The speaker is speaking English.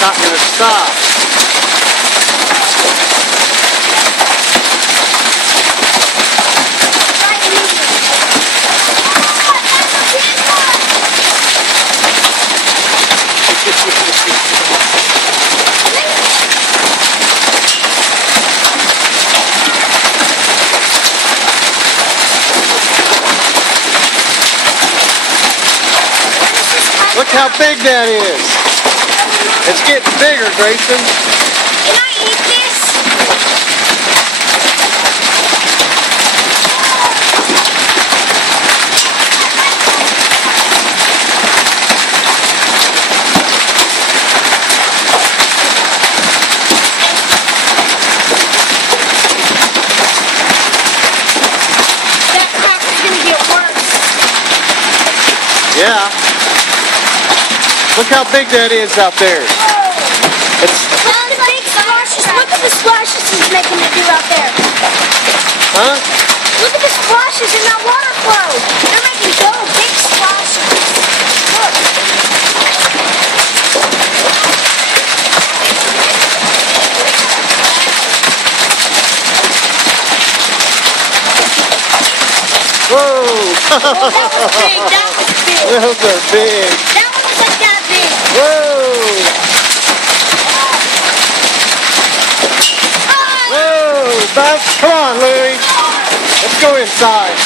not going to stop. Look how big that is. It's getting bigger, Grayson. Can I eat this? That crack is going to get worse. Yeah. Look how big that is out there. It's Look at the big splashes. Look at the splashes he's making it do out there. huh? Look at the splashes in that water flow. They're making big splashes. Look. Whoa! Oh, that was big. That was big. Those are big. That one was like that big. Whoa! Whoa! Come on, Louie. Let's go inside.